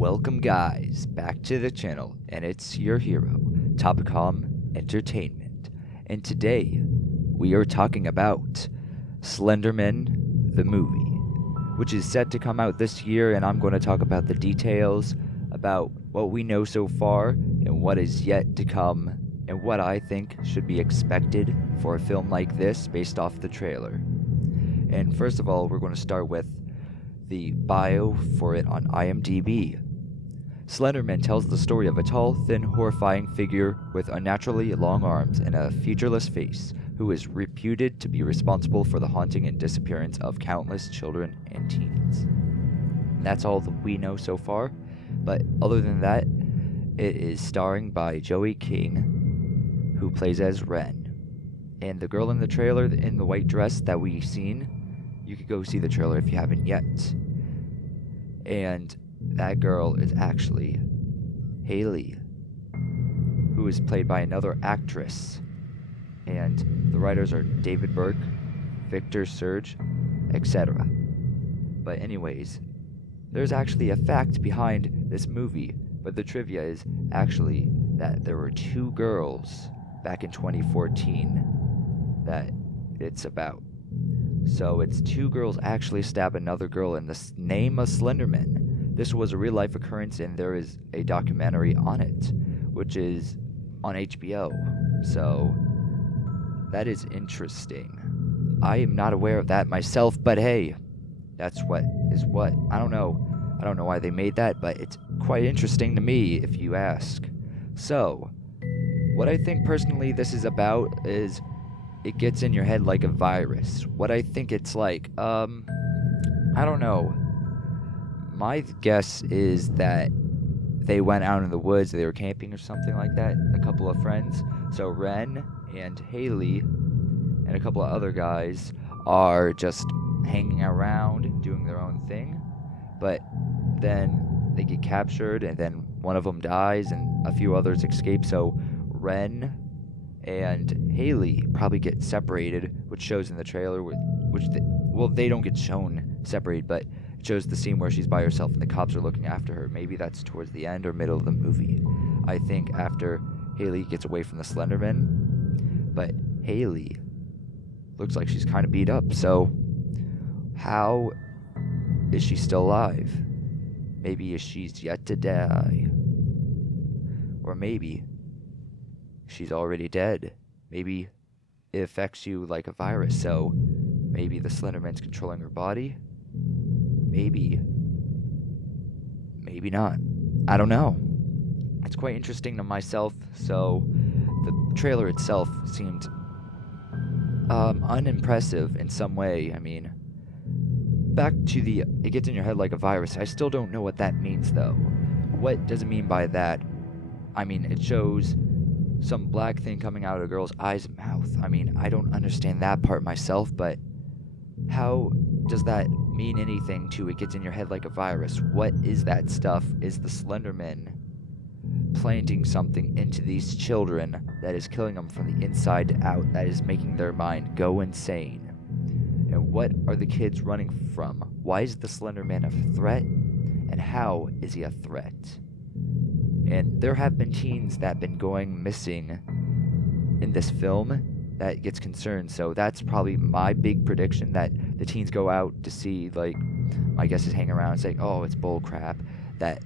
Welcome, guys, back to the channel, and it's your hero, Topicom Entertainment. And today, we are talking about Slenderman, the movie, which is set to come out this year, and I'm going to talk about the details, about what we know so far, and what is yet to come, and what I think should be expected for a film like this based off the trailer. And first of all, we're going to start with the bio for it on IMDb. Slenderman tells the story of a tall, thin, horrifying figure with unnaturally long arms and a featureless face who is reputed to be responsible for the haunting and disappearance of countless children and teens. And that's all that we know so far, but other than that, it is starring by Joey King, who plays as Ren. And the girl in the trailer in the white dress that we've seen, you could go see the trailer if you haven't yet. And that girl is actually Haley, who is played by another actress. And the writers are David Burke, Victor Surge, etc. But anyways, there's actually a fact behind this movie, but the trivia is actually that there were two girls back in 2014 that it's about. So it's two girls actually stab another girl in the name of Slenderman. This was a real life occurrence, and there is a documentary on it, which is on HBO. So that is interesting. I am not aware of that myself, but hey, that's what is what. I don't know why they made that, but it's quite interesting to me if you ask. So, what I think personally this is about is it gets in your head like a virus. What I think it's like, I don't know. My guess is that they went out in the woods, they were camping or something like that, a couple of friends. So Ren and Haley and a couple of other guys are just hanging around, doing their own thing. But then they get captured, and then one of them dies, and a few others escape. So Ren and Haley probably get separated, which shows in the trailer, they don't get shown separated, but it shows the scene where she's by herself and the cops are looking after her. Maybe that's towards the end or middle of the movie. I think after Haley gets away from the Slenderman, but Haley looks like she's kind of beat up, so how is she still alive? Maybe she's yet to die. Or maybe she's already dead. Maybe it affects you like a virus, so maybe the Slenderman's controlling her body. Maybe not. I don't know. It's quite interesting to myself, so the trailer itself seemed unimpressive in some way. I mean, back to the it gets in your head like a virus. I still don't know what that means, though. What does it mean by that? I mean, it shows some black thing coming out of a girl's eyes and mouth. I mean, I don't understand that part myself, but how does that mean anything to it gets in your head like a virus? What is that stuff? Is the Slenderman planting something into these children that is killing them from the inside out, that is making their mind go insane? And what are the kids running from? Why is the Slenderman a threat? And how is he a threat? And there have been teens that have been going missing in this film that gets concerned. So that's probably my big prediction, that the teens go out to see, like, my guess is hang around and say, oh, it's bull crap, that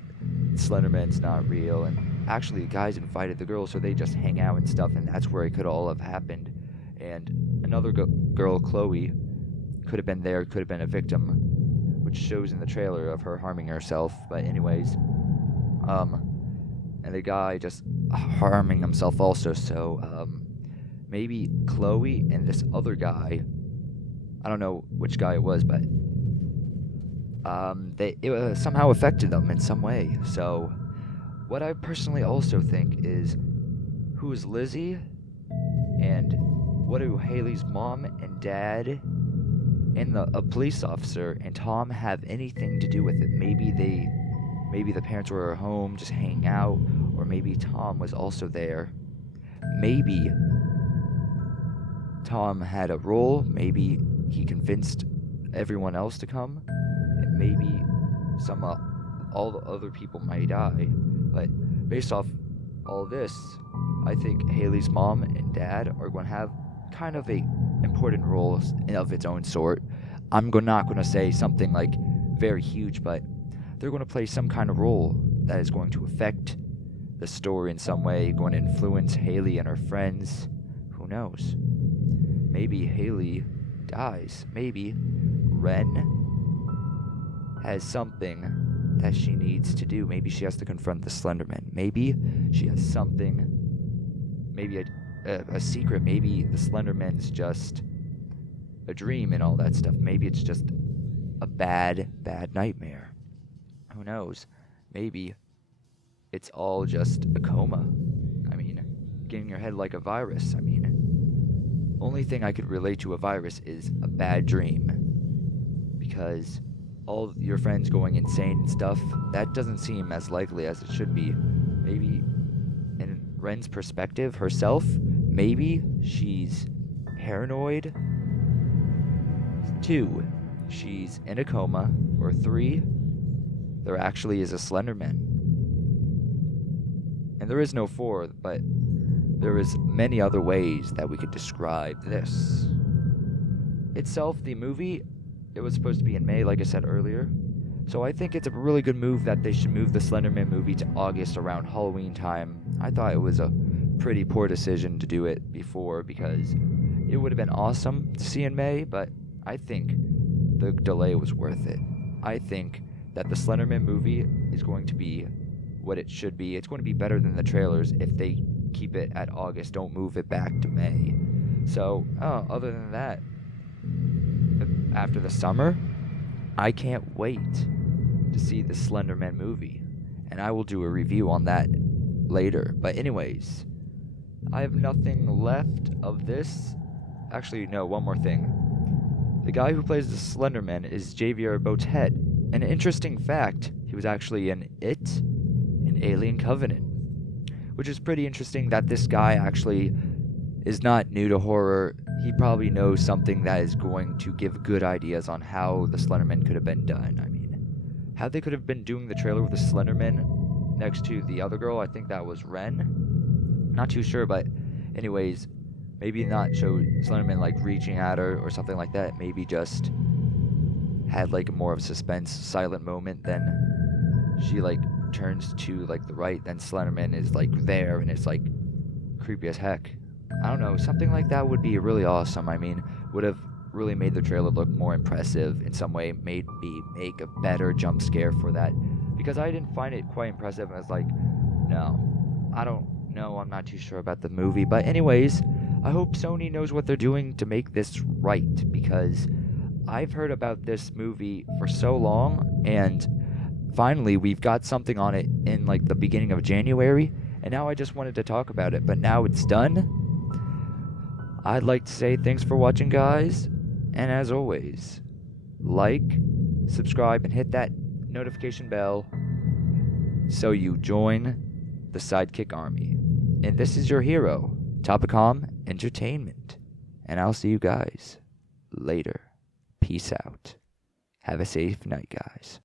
Slenderman's not real. And actually, the guys invited the girls, so they just hang out and stuff, and that's where it could all have happened. And another girl, Chloe, could have been there, could have been a victim, which shows in the trailer of her harming herself. But anyways, and the guy just harming himself also. So maybe Chloe and this other guy, I don't know which guy it was, but it somehow affected them in some way. So what I personally also think is, who is Lizzie, and what do Haley's mom and dad and a police officer and Tom have anything to do with it? Maybe the parents were at home just hanging out, or maybe Tom was also there. Maybe Tom had a role, maybe he convinced everyone else to come, and maybe some all the other people might die. But based off all this, I think Haley's mom and dad are going to have kind of a important role of its own sort. I'm not going to say something like very huge, but they're going to play some kind of role that is going to affect the story in some way, going to influence Haley and her friends. Who knows? Maybe Haley dies. Maybe Ren has something that she needs to do. Maybe she has to confront the Slenderman. Maybe she has something, maybe a secret. Maybe the Slenderman's just a dream and all that stuff. Maybe it's just a bad nightmare. Who knows? Maybe it's all just a coma. I mean, getting your head like a virus. I mean, only thing I could relate to a virus is a bad dream. Because all your friends going insane and stuff, that doesn't seem as likely as it should be. Maybe in Ren's perspective, herself, maybe she's paranoid. 2, she's in a coma. Or 3, there actually is a Slenderman. And there is no 4, but there is many other ways that we could describe this. Itself, the movie, it was supposed to be in May, like I said earlier. So I think it's a really good move that they should move the Slenderman movie to August around Halloween time. I thought it was a pretty poor decision to do it before, because it would have been awesome to see in May, but I think the delay was worth it. I think that the Slenderman movie is going to be what it should be. It's going to be better than the trailers if they keep it at August, don't move it back to May. So, other than that, after the summer, I can't wait to see the Slenderman movie, and I will do a review on that later. But anyways, I have nothing left of this. Actually, no, one more thing. The guy who plays the Slenderman is Javier Botet. An interesting fact, he was actually in It, in Alien Covenant, which is pretty interesting that this guy actually is not new to horror. He probably knows something that is going to give good ideas on how the Slenderman could have been done. I mean, how they could have been doing the trailer with the Slenderman next to the other girl, I think that was Ren. Not too sure, but anyways, maybe not show Slenderman like reaching at her or something like that. Maybe just had like more of a suspense, silent moment. Then she like turns to like the right, then Slenderman is like there, and it's like creepy as heck. I don't know, something like that would be really awesome. I mean, would have really made the trailer look more impressive in some way, made me make a better jump scare for that, because I didn't find it quite impressive. I was like, no, I don't know, I'm not too sure about the movie. But anyways, I hope Sony knows what they're doing to make this right, because I've heard about this movie for so long, and finally we've got something on it in like the beginning of January, and now I just wanted to talk about it, but now it's done. I'd like to say thanks for watching, guys, and as always, like, subscribe, and hit that notification bell so you join the Sidekick Army. And this is your hero, Topicom Entertainment, and I'll see you guys later. Peace out. Have a safe night, guys.